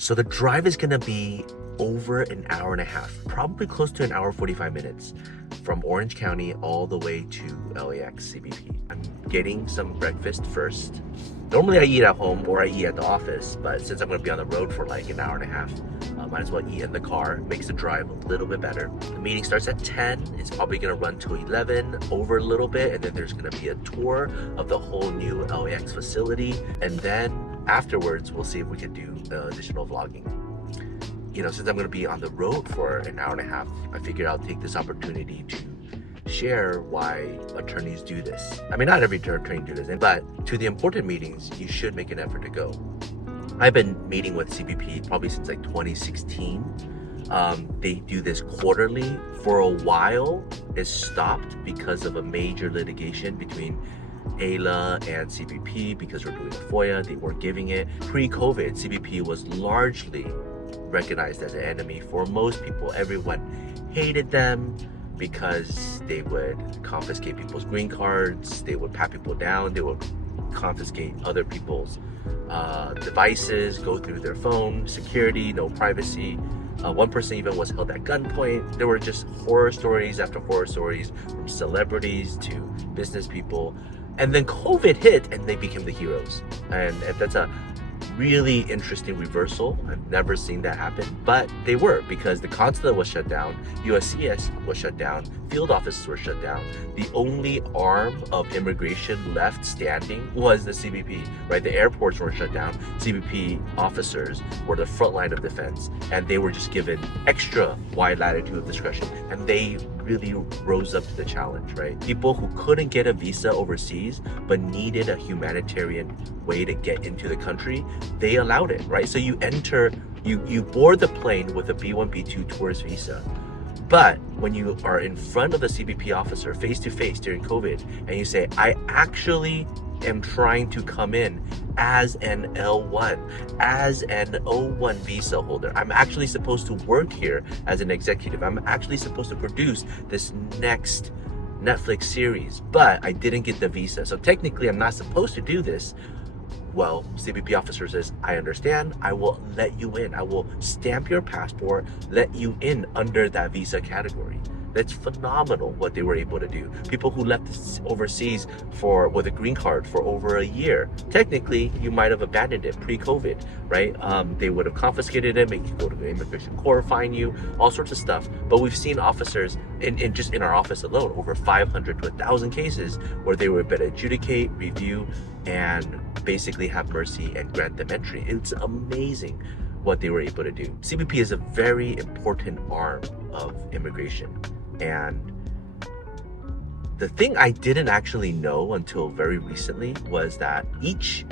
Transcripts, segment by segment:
So the drive is gonna be over an hour and a half, probably close to an hour 45 minutes from Orange County all the way to LAX CBP. I'm getting some breakfast first. Normally I eat at home or I eat at the office, but since I'm gonna be on the road for like an hour and a half, might as well eat in the car. Makes the drive a little bit better. The meeting starts at 10. It's probably gonna run to 11, over a little bit, and then there's gonna be a tour of the whole new LAX facility. And then afterwards, we'll see if we can do additional vlogging. You know, since I'm gonna be on the road for an hour and a half, I figured I'll take this opportunity to share why attorneys do this. I mean, not every attorney do this, but to the important meetings, you should make an effort to go. I've been meeting with CBP probably since like 2016. They do this quarterly. For a while, it stopped because of a major litigation between ALA and CBP because we're doing a FOIA. They weren't giving it. Pre-COVID, CBP was largely recognized as an enemy for most people. Everyone hated them because they would confiscate people's green cards, they would pat people down, they would confiscate other people's devices, go through their phone, security, no privacy. One person even was held at gunpoint. There were just horror stories after horror stories from celebrities to business people. And then COVID hit and they became the heroes. And that's a really interesting reversal. I've never seen that happen, but they were, because the consulate was shut down, USCIS was shut down, field offices were shut down. The only arm of immigration left standing was the CBP, right? The airports were shut down. CBP officers were the front line of defense, and they were just given extra wide latitude of discretion, and they really rose up to the challenge, right? People who couldn't get a visa overseas but needed a humanitarian way to get into the country, they allowed it, right? So you board the plane with a B1, B2 tourist visa. But when you are in front of the CBP officer face to face during COVID and you say, I actually am trying to come in as an L1, as an O1 visa holder. I'm actually supposed to work here as an executive. I'm actually supposed to produce this next Netflix series, but I didn't get the visa. So technically I'm not supposed to do this. Well, CBP officer says, I understand, I will let you in. I will stamp your passport, let you in under that visa category. That's phenomenal what they were able to do. People who left overseas with a green card for over a year, technically you might have abandoned it pre-COVID, right? They would have confiscated it, make you go to the immigration court, fine you, all sorts of stuff. But we've seen officers just in our office alone, over 500 to 1,000 cases where they were able to adjudicate, review, and basically have mercy and grant them entry. It's amazing what they were able to do. CBP is a very important arm of immigration. And the thing I didn't actually know until very recently was that each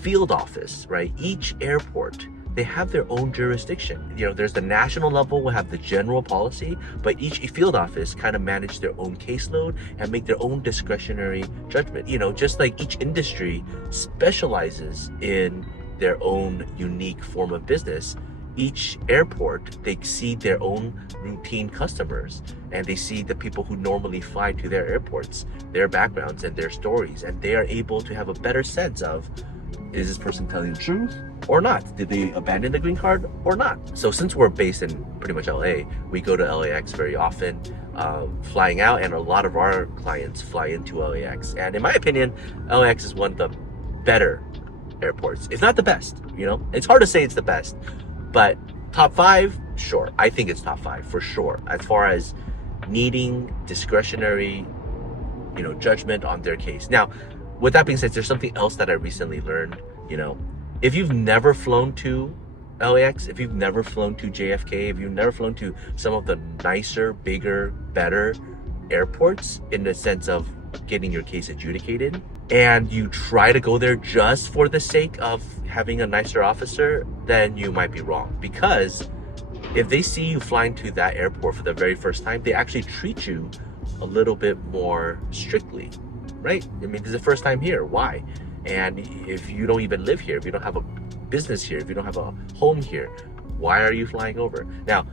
field office, right, each airport, they have their own jurisdiction. You know, there's the national level, we'll have the general policy, but each field office kind of manage their own caseload and make their own discretionary judgment. You know, just like each industry specializes in their own unique form of business, each airport, they see their own routine customers, and they see the people who normally fly to their airports, their backgrounds and their stories, and they are able to have a better sense of, is this person telling the truth or not? Did they abandon the green card or not? So since we're based in pretty much LA, we go to LAX very often, flying out, and a lot of our clients fly into LAX. And in my opinion, LAX is one of the better airports. It's not the best, you know? It's hard to say it's the best, but top 5, sure. I think it's top 5 for sure. As far as needing discretionary, you know, judgment on their case. Now, with that being said, there's something else that I recently learned. You know, if you've never flown to LAX, if you've never flown to JFK, if you've never flown to some of the nicer, bigger, better airports in the sense of getting your case adjudicated, and you try to go there just for the sake of having a nicer officer, then you might be wrong. Because if they see you flying to that airport for the very first time, they actually treat you a little bit more strictly, right? I mean, this is the first time here, why? And if you don't even live here, if you don't have a business here, if you don't have a home here, why are you flying over? Now,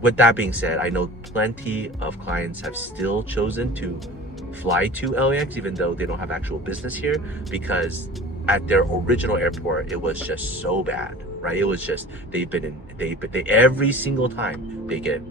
with that being said, I know plenty of clients have still chosen to fly to LAX even though they don't have actual business here, because at their original airport it was just so bad, right? It was just they every single time they get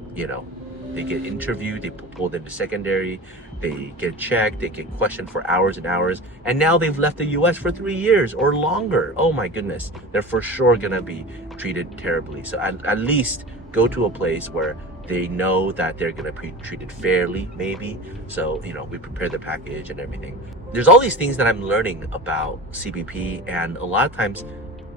they get interviewed, they pulled into secondary, they get checked, they get questioned for hours and hours, and now they've left the U.S. for 3 years or longer. Oh my goodness, they're for sure gonna be treated terribly. So at least go to a place where they know that they're gonna be treated fairly, maybe. So we prepare the package and everything. There's all these things that I'm learning about CBP, and a lot of times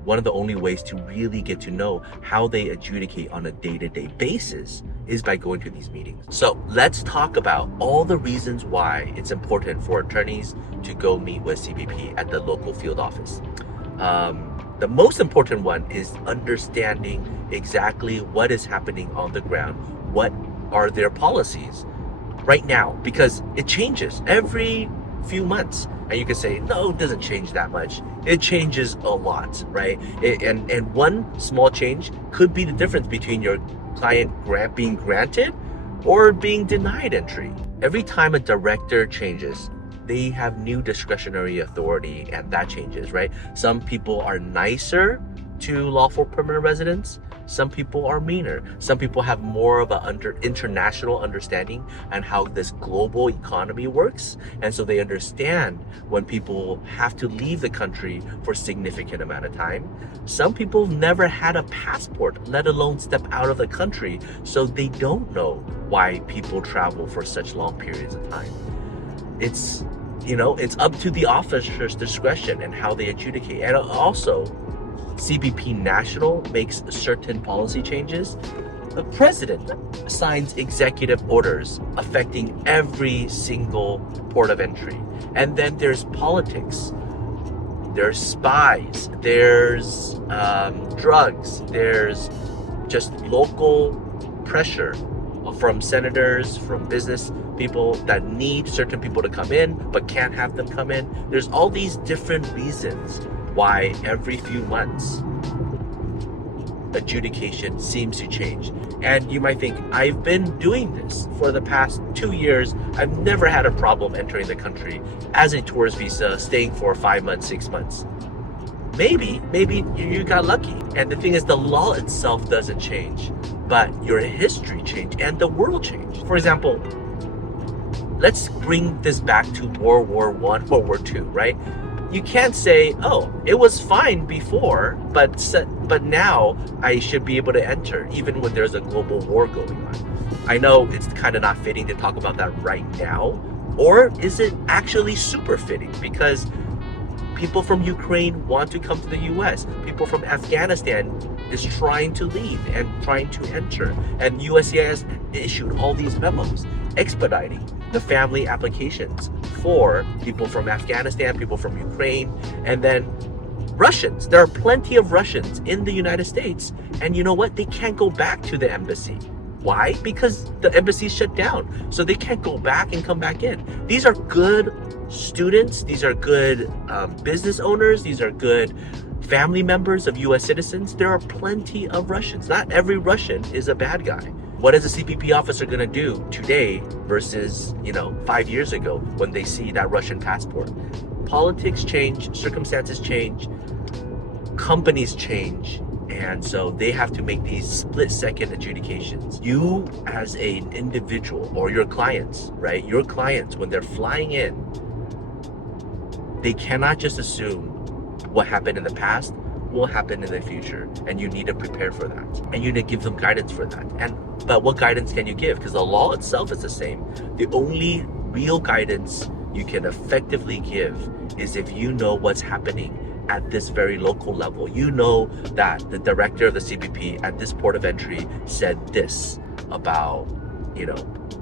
one of the only ways to really get to know how they adjudicate on a day-to-day basis is by going to these meetings. So let's talk about all the reasons why it's important for attorneys to go meet with CBP at the local field office. The most important one is understanding exactly what is happening on the ground. What are their policies right now? Because it changes every few months. And you can say, no, it doesn't change that much. It changes a lot, right? And one small change could be the difference between your client being granted or being denied entry. Every time a director changes, they have new discretionary authority, and that changes, right? Some people are nicer to lawful permanent residents. Some people are meaner. Some people have more of an international understanding on how this global economy works. And so they understand when people have to leave the country for a significant amount of time. Some people never had a passport, let alone step out of the country. So they don't know why people travel for such long periods of time. It's up to the officer's discretion and how they adjudicate. And also, CBP National makes certain policy changes. The president signs executive orders affecting every single port of entry. And then there's politics. There's spies. There's drugs. There's just local pressure from senators, from business people that need certain people to come in but can't have them come in. There's all these different reasons why every few months adjudication seems to change. And you might think, I've been doing this for the past 2 years. I've never had a problem entering the country as a tourist visa, staying for 5 months, 6 months. Maybe you got lucky. And the thing is, the law itself doesn't change, but your history changed and the world changed. For example, let's bring this back to World War I, World War II, right? You can't say, oh, it was fine before, but now I should be able to enter, even when there's a global war going on. I know it's kind of not fitting to talk about that right now, or is it actually super fitting? Because people from Ukraine want to come to the US. People from Afghanistan is trying to leave and trying to enter. And USCIS issued all these memos expediting the family applications for people from Afghanistan, people from Ukraine, and then Russians. There are plenty of Russians in the United States. And you know what? They can't go back to the embassy. Why? Because the embassy is shut down. So they can't go back and come back in. These are good students. These are good business owners. These are good family members of US citizens. There are plenty of Russians. Not every Russian is a bad guy. What is a CBP officer going to do today versus, 5 years ago when they see that Russian passport? Politics change, circumstances change, companies change, and so they have to make these split-second adjudications. You as an individual or your clients, right? Your clients, when they're flying in, they cannot just assume what happened in the past will happen in the future, and you need to prepare for that, and you need to give them guidance for that. But what guidance can you give? Because the law itself is the same. The only real guidance you can effectively give is if you know what's happening at this very local level. You know that the director of the CBP at this port of entry said this about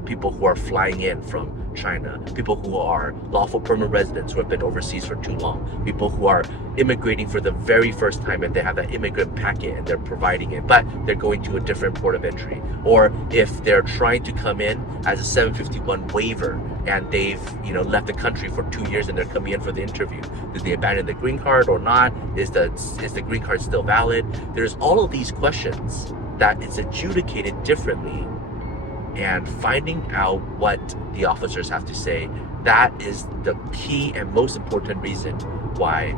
people who are flying in from China, people who are lawful permanent residents who have been overseas for too long, people who are immigrating for the very first time and they have that immigrant packet and they're providing it, but they're going to a different port of entry. Or if they're trying to come in as a 751 waiver and they've left the country for 2 years and they're coming in for the interview. Did they abandon the green card or not? Is the green card still valid? There's all of these questions that it's adjudicated differently, and finding out what the officers have to say, that is the key and most important reason why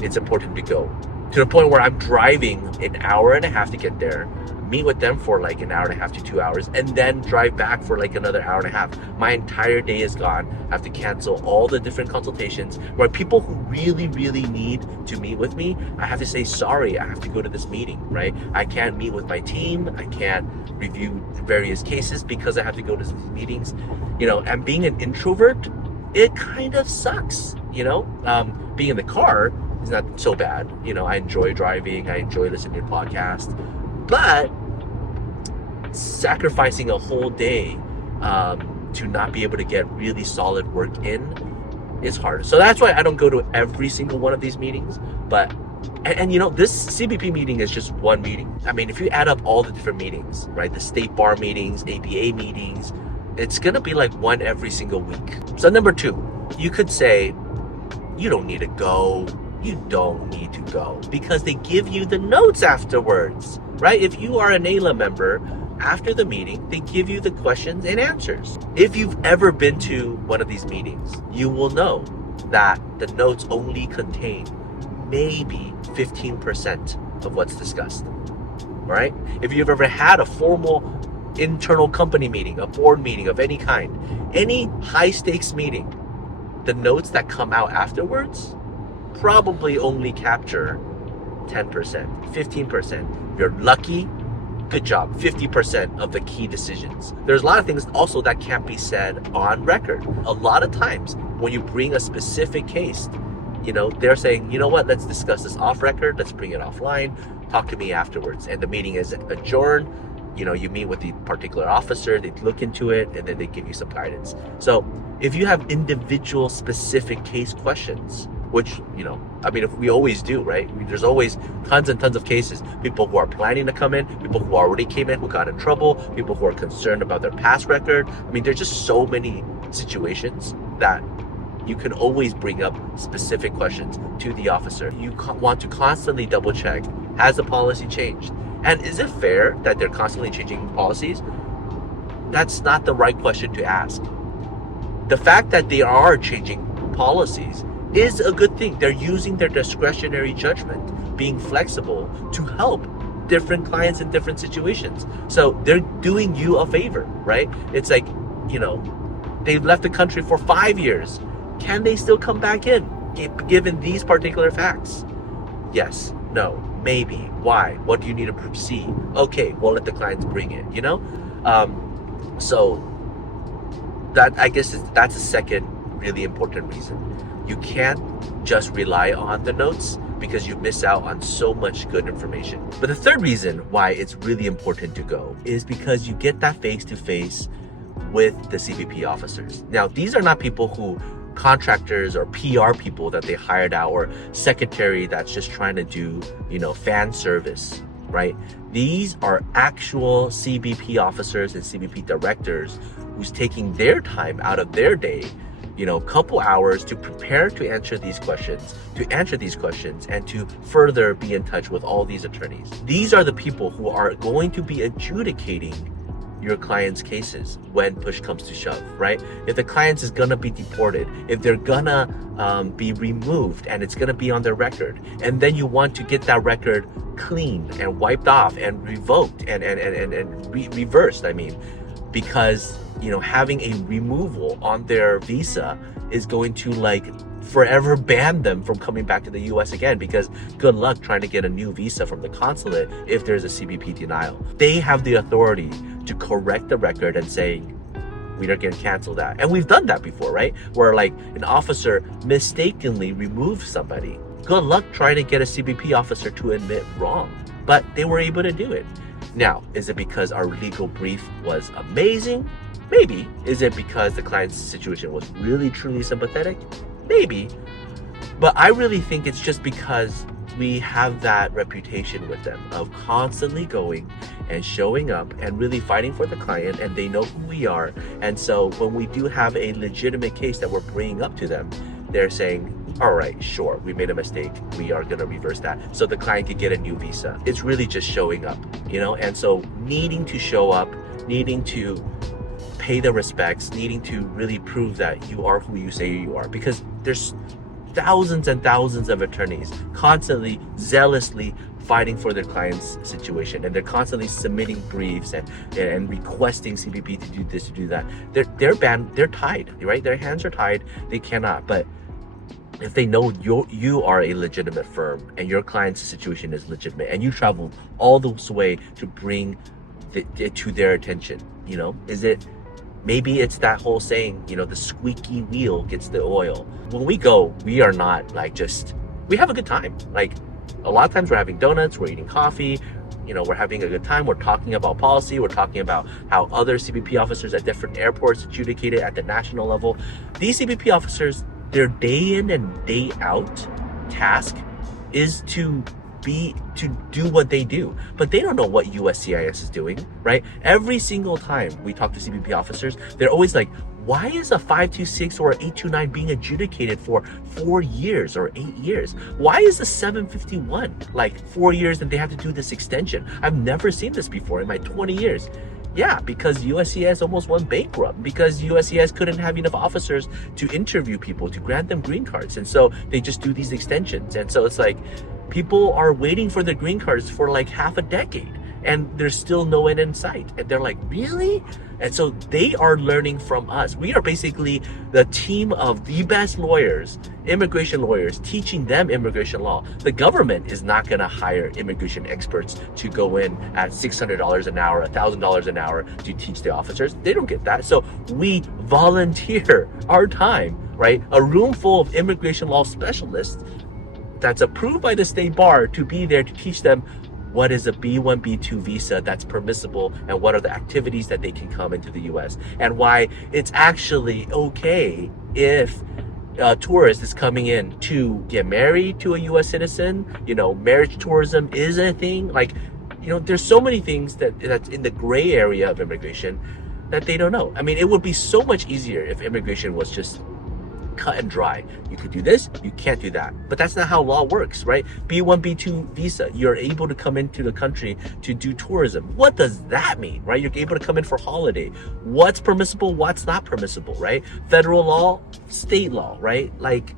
it's important to go. to the point where I'm driving an hour and a half to get there, meet with them for like an hour and a half to 2 hours, and then drive back for like another hour and a half. My entire day is gone. I have to cancel all the different consultations where people who really, really need to meet with me, I have to say, sorry, I have to go to this meeting, right? I can't meet with my team. I can't review various cases because I have to go to these meetings, and being an introvert, it kind of sucks, being in the car is not so bad. I enjoy driving. I enjoy listening to podcasts, but sacrificing a whole day to not be able to get really solid work in is hard. So that's why I don't go to every single one of these meetings. But this CBP meeting is just one meeting. I mean, if you add up all the different meetings, right, the state bar meetings, ABA meetings, it's gonna be like one every single week. So number two, you could say you don't need to go. You don't need to go because they give you the notes afterwards, right? If you are an ALA member, after the meeting, they give you the questions and answers. If you've ever been to one of these meetings, you will know that the notes only contain maybe 15% of what's discussed, right? If you've ever had a formal internal company meeting, a board meeting of any kind, any high stakes meeting, the notes that come out afterwards probably only capture 10%, 15%. If you're lucky, good job, 50% of the key decisions. There's a lot of things also that can't be said on record. A lot of times when you bring a specific case, they're saying, you know what, let's discuss this off record, let's bring it offline, talk to me afterwards. And the meeting is adjourned. You meet with the particular officer, they look into it, and then they give you some guidance. So if you have individual specific case questions, which, if we always do, right? There's always tons and tons of cases. People who are planning to come in, people who already came in, who got in trouble, people who are concerned about their past record. There's just so many situations that you can always bring up specific questions to the officer. You want to constantly double check, has the policy changed? And is it fair that they're constantly changing policies? That's not the right question to ask. The fact that they are changing policies is a good thing. They're using their discretionary judgment, being flexible to help different clients in different situations. So they're doing you a favor, right? It's like, they've left the country for 5 years. Can they still come back in given these particular facts? Yes, no, maybe, why? What do you need to see? Okay, we'll let the clients bring it, So that, I guess, that's a second really important reason. You can't just rely on the notes because you miss out on so much good information. But the third reason why it's really important to go is because you get that face-to-face with the CBP officers. Now, these are not people who contractors or PR people that they hired out, or secretary that's just trying to do, fan service, right? These are actual CBP officers and CBP directors who's taking their time out of their day, couple hours to prepare to answer these questions, and to further be in touch with all these attorneys. These are the people who are going to be adjudicating your client's cases when push comes to shove, right? If the client is gonna be deported, if they're gonna be removed and it's gonna be on their record, and then you want to get that record cleaned and wiped off and revoked and reversed, because having a removal on their visa is going to forever ban them from coming back to the US again, because good luck trying to get a new visa from the consulate if there's a CBP denial. They have the authority to correct the record and say, we are going to cancel that. And we've done that before, right? Where an officer mistakenly removed somebody. Good luck trying to get a CBP officer to admit wrong, but they were able to do it. Now, is it because our legal brief was amazing? Maybe. Is it because the client's situation was really, truly sympathetic? Maybe. But I really think it's just because we have that reputation with them of constantly going and showing up and really fighting for the client, and they know who we are. And so when we do have a legitimate case that we're bringing up to them, they're saying, all right, sure, we made a mistake. We are going to reverse that so the client can get a new visa. It's really just showing up, and so needing to show up, needing to pay the respects, needing to really prove that you are who you say you are, because there's thousands and thousands of attorneys constantly, zealously fighting for their client's situation, and they're constantly submitting briefs and requesting CBP to do this, to do that. They're tied, right? Their hands are tied. They cannot. But if they know you are a legitimate firm and your client's situation is legitimate, and you travel all this way to bring it to their attention, maybe it's that whole saying, the squeaky wheel gets the oil. When we go, we are not we have a good time. Like, a lot of times we're having donuts, we're eating coffee, we're having a good time. We're talking about policy. We're talking about how other CBP officers at different airports adjudicate it at the national level. These CBP officers, their day in and day out task is to do what they do, but they don't know what USCIS is doing, right? Every single time we talk to CBP officers, they're always like, why is a 526 or 829 being adjudicated for 4 years or 8 years? Why is a 751 like 4 years and they have to do this extension? I've never seen this before in my 20 years. Yeah, because USCIS almost went bankrupt, because USCIS couldn't have enough officers to interview people, to grant them green cards. And so they just do these extensions. And so it's like, people are waiting for their green cards for like half a decade, and there's still no end in sight. And they're like, really? And so they are learning from us. We are basically the team of the best lawyers, immigration lawyers, teaching them immigration law. The government is not going to hire immigration experts to go in at $600 an hour, $1,000 an hour to teach the officers. They don't get that. So we volunteer our time, right? A room full of immigration law specialists that's approved by the state bar to be there to teach them what is a B1, B2 visa that's permissible, and what are the activities that they can come into the US, and why it's actually okay if a tourist is coming in to get married to a US citizen. Marriage tourism is a thing. Like, there's so many things that's in the gray area of immigration that they don't know. I mean, it would be so much easier if immigration was just cut and dry. You could do this, you can't do that. But that's not how law works, right? B1, B2 visa, you're able to come into the country to do tourism. What does that mean, right? You're able to come in for holiday. What's permissible, what's not permissible, right? Federal law, state law, right? Like,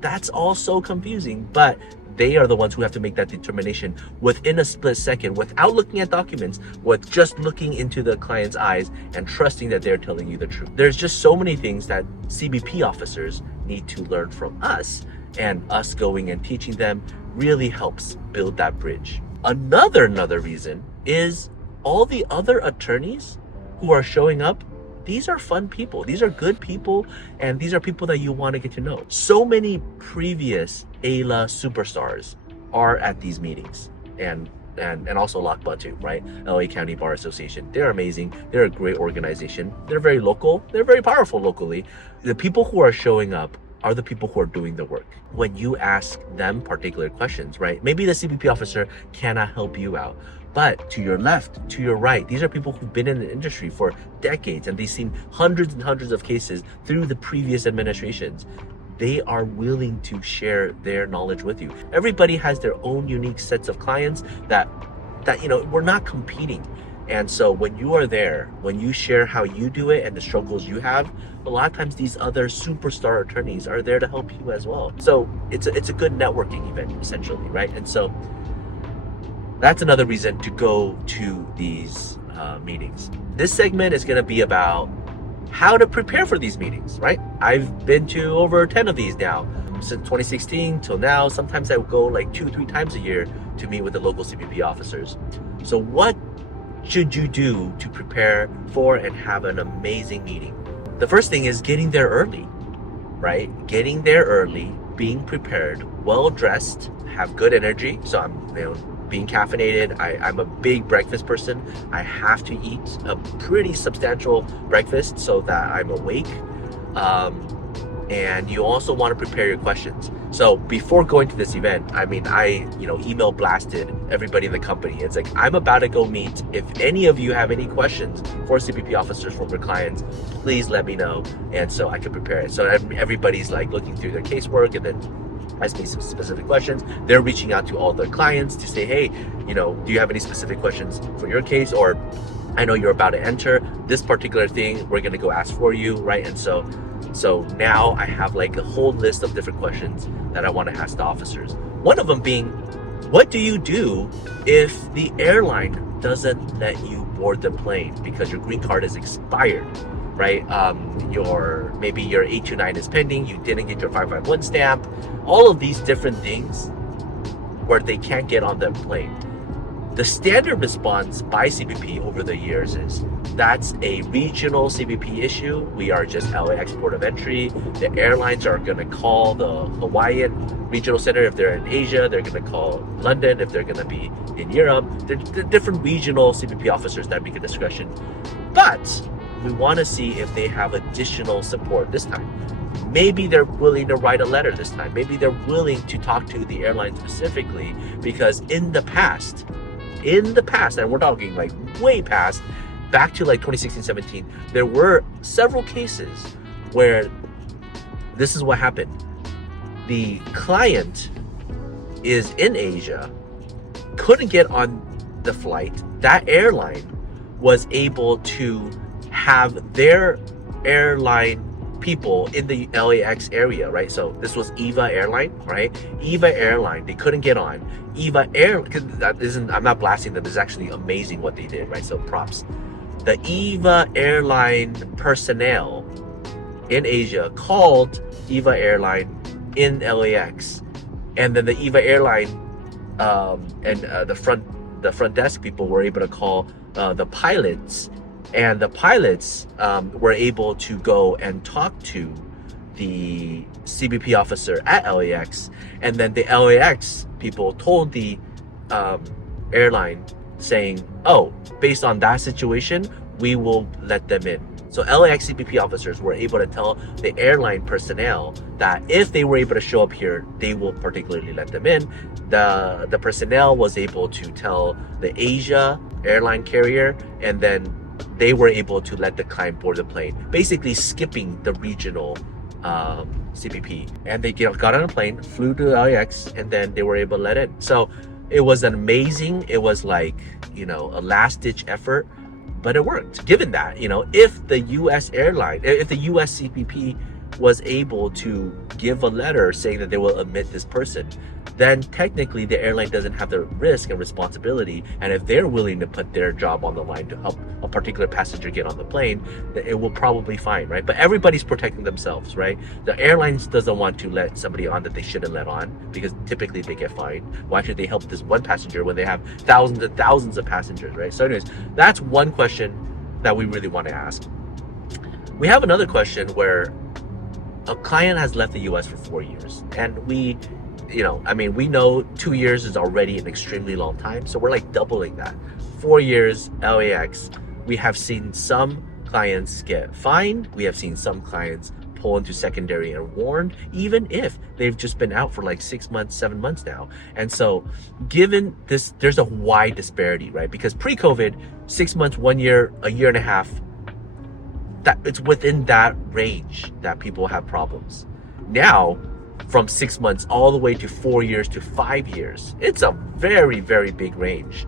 that's all so confusing, but they are the ones who have to make that determination within a split second, without looking at documents, with just looking into the client's eyes and trusting that they're telling you the truth. There's just so many things that CBP officers need to learn from us, and us going and teaching them really helps build that bridge. Another reason is all the other attorneys who are showing up. These are fun people. These are good people, and these are people that you want to get to know. So many previous AILA superstars are at these meetings, and also LACBA too, right? LA County Bar Association. They're amazing. They're a great organization. They're very local. They're very powerful locally. The people who are showing up are the people who are doing the work. When you ask them particular questions, right? Maybe the CBP officer cannot help you out, but to your left, to your right, these are people who've been in the industry for decades, and they've seen hundreds and hundreds of cases through the previous administrations. They are willing to share their knowledge with you. Everybody has their own unique sets of clients that we're not competing. And so when you are there, when you share how you do it and the struggles you have, a lot of times these other superstar attorneys are there to help you as well. So it's a good networking event, essentially, right? And so that's another reason to go to these meetings. This segment is going to be about how to prepare for these meetings, right? I've been to over 10 of these now since 2016 till now. Sometimes I would go like 2-3 times a year to meet with the local CBP officers. So what should you do to prepare for and have an amazing meeting? The first thing is getting there early, right? Getting there early, being prepared, well dressed, have good energy. So I'm being caffeinated. I'm a big breakfast person. I have to eat a pretty substantial breakfast so that I'm awake. And you also want to prepare your questions. So before going to this event, I email blasted everybody in the company. It's like, I'm about to go meet. If any of you have any questions for CBP officers, for their clients, please let me know. And so I can prepare it. So everybody's like looking through their casework and then asking some specific questions. They're reaching out to all their clients to say, hey, do you have any specific questions for your case? Or I know you're about to enter this particular thing. We're going to go ask for you, right? And so So now I have like a whole list of different questions that I want to ask the officers. One of them being, what do you do if the airline doesn't let you board the plane because your green card is expired, right? Maybe your 829 is pending, you didn't get your 551 stamp, all of these different things where they can't get on the plane. The standard response by CBP over the years is that's a regional CBP issue. We are just LAX port of entry. The airlines are going to call the Hawaiian regional center if they're in Asia. They're going to call London if they're going to be in Europe. They're different regional CBP officers that make a discretion. But we want to see if they have additional support this time. Maybe they're willing to write a letter this time. Maybe they're willing to talk to the airline specifically, because in the past, and we're talking like way past, back to like 2016-17, there were several cases where this is what happened. The client is in Asia, couldn't get on the flight. That airline was able to have their airline people in the LAX area, right? So this was EVA Airline, right? EVA Airline, they couldn't get on. EVA Airline, I'm not blasting them, this is actually amazing what they did, right? So props. The EVA Airline personnel in Asia called EVA Airline in LAX, and then the EVA Airline and the front desk people were able to call the pilots, and the pilots were able to go and talk to the CBP officer at LAX, and then the LAX people told the airline saying, oh, based on that situation, we will let them in. So LAX CBP officers were able to tell the airline personnel that if they were able to show up here, they will particularly let them in. The personnel was able to tell the Asia airline carrier, and then they were able to let the client board the plane, basically skipping the regional CBP. And they got on a plane, flew to LAX, and then they were able to let in. So it was it was like, a last-ditch effort, but it worked. Given that, if the US CBP was able to give a letter saying that they will admit this person, then technically the airline doesn't have the risk and responsibility. And if they're willing to put their job on the line to help a particular passenger get on the plane, then it will probably fine, right? But everybody's protecting themselves, right? The airlines doesn't want to let somebody on that they shouldn't let on, because typically they get fined. Why should they help this one passenger when they have thousands and thousands of passengers, right? So anyways, that's one question that we really want to ask. We have another question where a client has left the US for 4 years, and we know 2 years is already an extremely long time, so we're like doubling that. 4 years, LAX. We have seen some clients get fined. We have seen some clients pull into secondary and warned, even if they've just been out for like 6 months, 7 months now. And so given this, there's a wide disparity, right? Because pre-COVID, 6 months, 1 year, a year and a half, that it's within that range that people have problems. Now, from 6 months all the way to 4 years to 5 years, it's a very, very big range.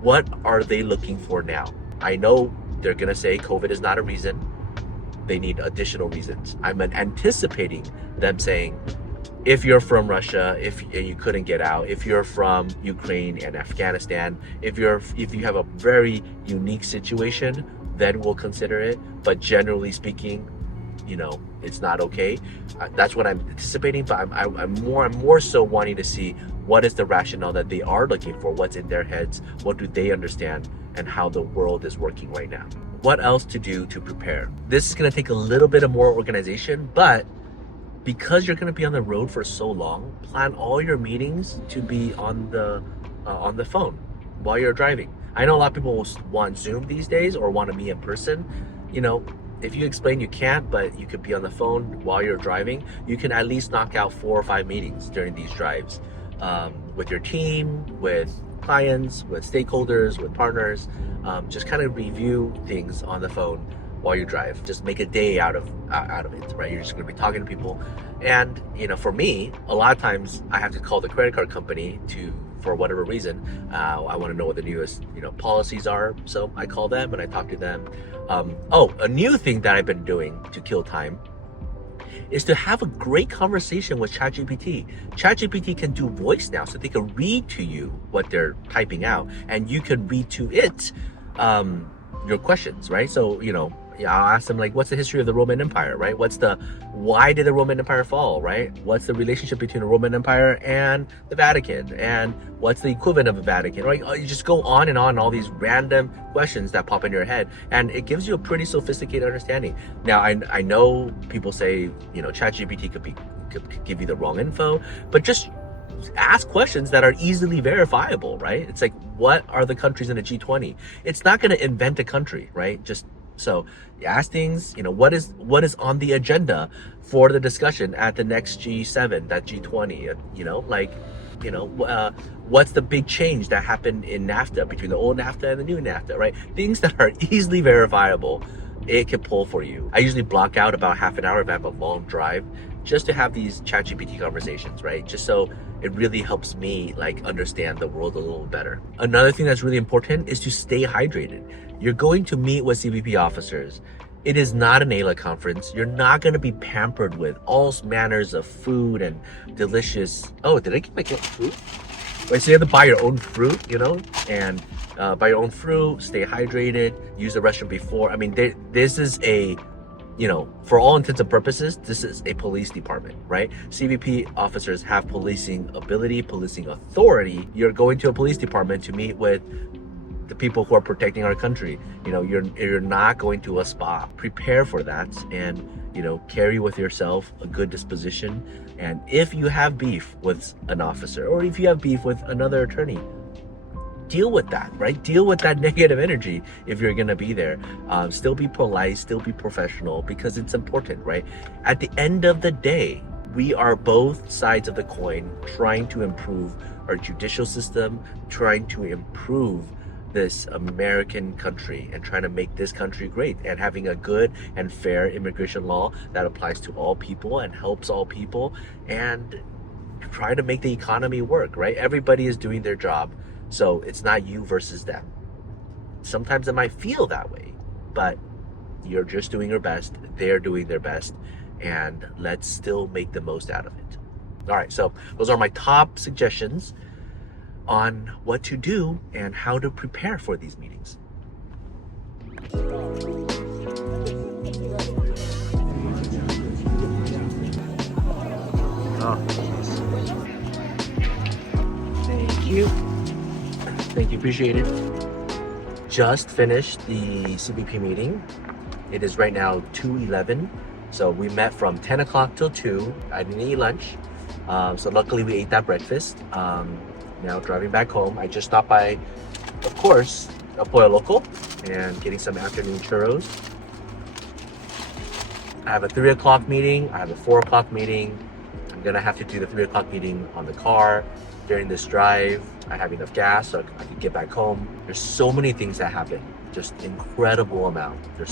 What are they looking for now? I know they're gonna say COVID is not a reason. They need additional reasons. I'm anticipating them saying, if you're from Russia, if you couldn't get out, if you're from Ukraine and Afghanistan, if you have a very unique situation, then we'll consider it. But generally speaking, it's not okay. That's what I'm anticipating, but I'm more so wanting to see what is the rationale that they are looking for, what's in their heads, what do they understand, and how the world is working right now. What else to do to prepare? This is going to take a little bit of more organization, but because you're going to be on the road for so long, plan all your meetings to be on the phone while you're driving. I know a lot of people want Zoom these days or want to meet in person. If you explain you can't, but you could be on the phone while you're driving, you can at least knock out 4 or 5 meetings during these drives, with your team, with clients, with stakeholders, with partners. Just kind of review things on the phone while you drive. Just make a day out of it, right? You're just going to be talking to people. And for me, a lot of times I have to call the credit card company to for whatever reason, I want to know what the newest policies are. So I call them and I talk to them. A new thing that I've been doing to kill time is to have a great conversation with ChatGPT. ChatGPT can do voice now, so they can read to you what they're typing out, and you can read to it your questions, right? So, I'll ask them, like, what's the history of the Roman Empire, right? Why did the Roman Empire fall, right? What's the relationship between the Roman Empire and the Vatican? And what's the equivalent of the Vatican, right? You just go on and on, all these random questions that pop in your head, and it gives you a pretty sophisticated understanding. Now, I know people say, ChatGPT could give you the wrong info, but just ask questions that are easily verifiable, right? It's like, what are the countries in the G20? It's not going to invent a country, right? So you ask things, what is on the agenda for the discussion at the next G7, that G20, what's the big change that happened in NAFTA, between the old NAFTA and the new NAFTA, right? Things that are easily verifiable, it can pull for you. I usually block out about half an hour if I have a long drive just to have these ChatGPT conversations, right? Just so it really helps me understand the world a little better. Another thing that's really important is to stay hydrated. You're going to meet with CBP officers. It is not an ALA conference. You're not going to be pampered with all manners of food and delicious. Oh, did I get my fruit? Wait, so you have to buy your own fruit, and buy your own fruit, stay hydrated, use the restroom before. I mean, this is for all intents and purposes, this is a police department, right? CBP officers have policing ability, policing authority. You're going to a police department to meet with the people who are protecting our country. You're not going to a spa. Prepare for that, and carry with yourself a good disposition. And if you have beef with an officer, or if you have beef with another attorney, deal with that, right? Deal with that negative energy if you're gonna be there. Still be polite, still be professional, because it's important, right? At the end of the day, we are both sides of the coin trying to improve our judicial system, trying to improve this American country and trying to make this country great, and having a good and fair immigration law that applies to all people and helps all people, and try to make the economy work, right? Everybody is doing their job. So it's not you versus them. Sometimes it might feel that way, but you're just doing your best. They're doing their best, and let's still make the most out of it. All right, so those are my top suggestions on what to do and how to prepare for these meetings. Thank you. Thank you, appreciate it. Just finished the CBP meeting. It is right now 2:11. So we met from 10 o'clock till 2. I didn't eat lunch. So luckily we ate that breakfast. Now driving back home, I just stopped by, of course, El Pollo Loco and getting some afternoon churros. I have a 3 o'clock meeting. I have a 4 o'clock meeting. I'm gonna have to do the 3 o'clock meeting on the car. During this drive, I have enough gas so I could get back home. There's so many things that happen, just incredible amount. There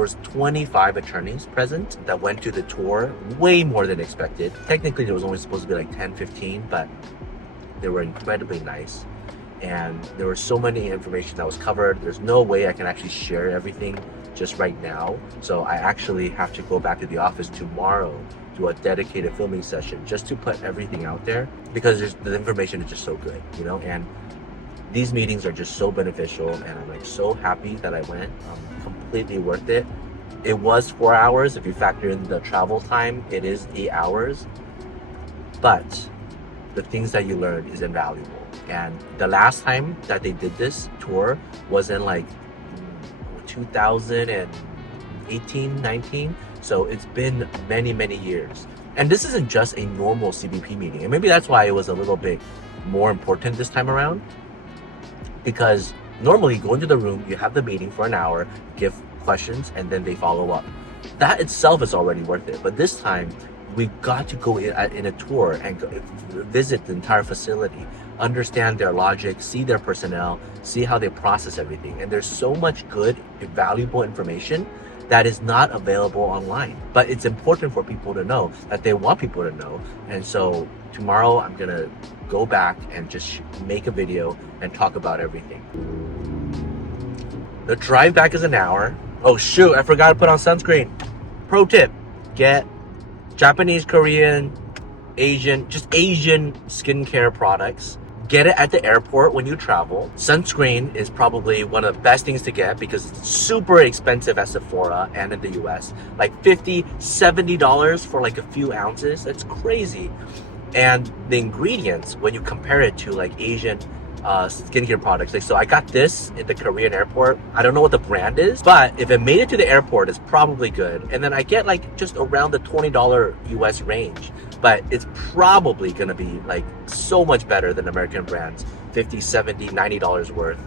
was 25 attorneys present that went to the tour, way more than expected. Technically, there was only supposed to be like 10, 15, but they were incredibly nice. And there was so many information that was covered. There's no way I can actually share everything just right now. So I actually have to go back to the office tomorrow, do a dedicated filming session just to put everything out there, because the information is just so good, and these meetings are just so beneficial, and I'm so happy that I went. Completely worth it. It was 4 hours. If you factor in the travel time, it is 8 hours, but the things that you learn is invaluable. And the last time that they did this tour was in 2018, 19. So it's been many, many years. And this isn't just a normal CBP meeting. And maybe that's why it was a little bit more important this time around. Because normally you go into the room, you have the meeting for an hour, give questions, and then they follow up. That itself is already worth it. But this time, we got to go in a tour and visit the entire facility, understand their logic, see their personnel, see how they process everything. And there's so much good, valuable information that is not available online. But it's important for people to know that they want people to know. And so tomorrow I'm gonna go back and just make a video and talk about everything. The drive back is an hour. Oh shoot, I forgot to put on sunscreen. Pro tip, get Japanese, Korean, Asian skincare products. Get it at the airport when you travel. Sunscreen is probably one of the best things to get because it's super expensive at Sephora and in the US. Like $50, $70 for like a few ounces. That's crazy. And the ingredients, when you compare it to like Asian skincare products, like, so I got this at the Korean airport. I don't know what the brand is, but if it made it to the airport, it's probably good. And then I get like just around the $20 US range, but it's probably gonna be like so much better than American brands, $50, $70, $90 worth.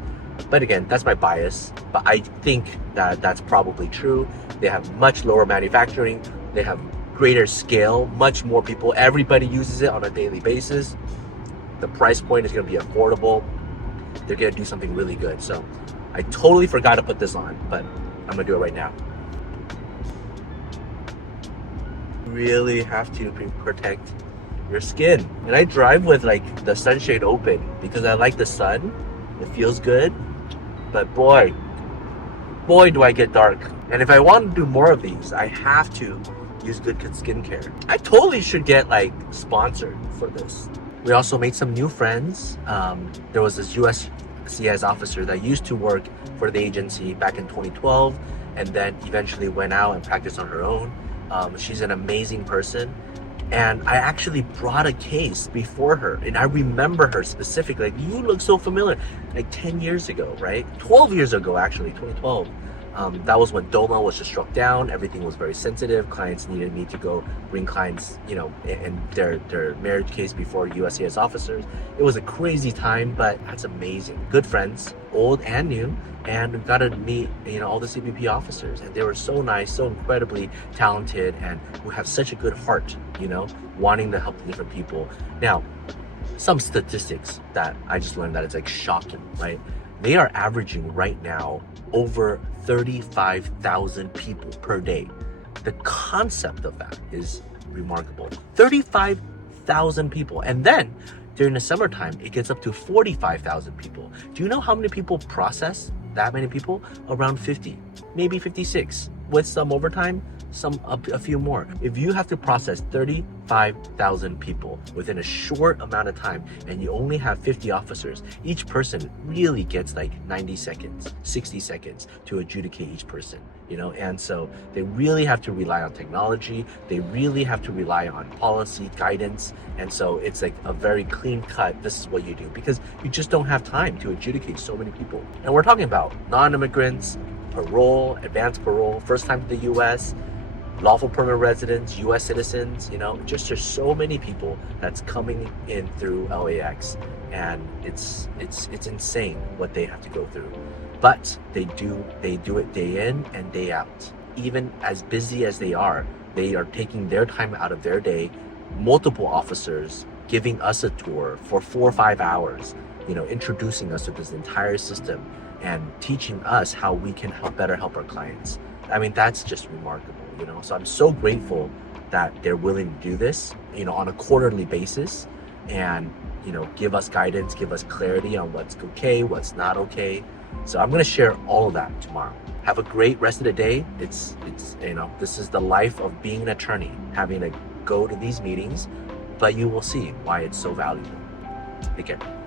But again, that's my bias, but I think that that's probably true. They have much lower manufacturing, they have greater scale, much more people, everybody uses it on a daily basis. The price point is going to be affordable. They're going to do something really good. So I totally forgot to put this on, but I'm going to do it right now. Really have to protect your skin. And I drive with like the sunshade open because I like the sun. It feels good. But boy do I get dark. And if I want to do more of these, I have to use good skincare. I totally should get like sponsored for this. We also made some new friends. There was this USCIS officer that used to work for the agency back in 2012 and then eventually went out and practiced on her own. She's an amazing person. And I actually brought a case before her and I remember her specifically. Like, you look so familiar. Like 10 years ago, right? 12 years ago, actually, 2012. That was when DOMA was just struck down. Everything was very sensitive. Clients needed me to go bring clients, you know, in their marriage case before USCIS officers. It was a crazy time, but that's amazing. Good friends, old and new, and we got to meet, you know, all the CBP officers, and they were so nice, so incredibly talented, and who have such a good heart, you know, wanting to help the different people. Now, some statistics that I just learned that it's like shocking, right? They are averaging right now over 35,000 people per day. The concept of that is remarkable. 35,000 people. And then during the summertime, it gets up to 45,000 people. Do you know how many people process that many people? Around 50, maybe 56. With some overtime, a few more. If you have to process 35,000 people within a short amount of time and you only have 50 officers, each person really gets like 90 seconds, 60 seconds to adjudicate each person, you know? And so they really have to rely on technology. They really have to rely on policy guidance. And so it's like a very clean cut. This is what you do because you just don't have time to adjudicate so many people. And we're talking about non-immigrants, parole, advanced parole, first time to the US, lawful permanent residents, US citizens, you know, just there's so many people that's coming in through LAX, and it's insane what they have to go through. But they do it day in and day out. Even as busy as they are taking their time out of their day, multiple officers giving us a tour for 4 or 5 hours, you know, introducing us to this entire system and teaching us how we can better help our clients. I mean, that's just remarkable, you know? So I'm so grateful that they're willing to do this, you know, on a quarterly basis and, you know, give us guidance, give us clarity on what's okay, what's not okay. So I'm gonna share all of that tomorrow. Have a great rest of the day. It's you know, this is the life of being an attorney, having to go to these meetings, but you will see why it's so valuable. Take care.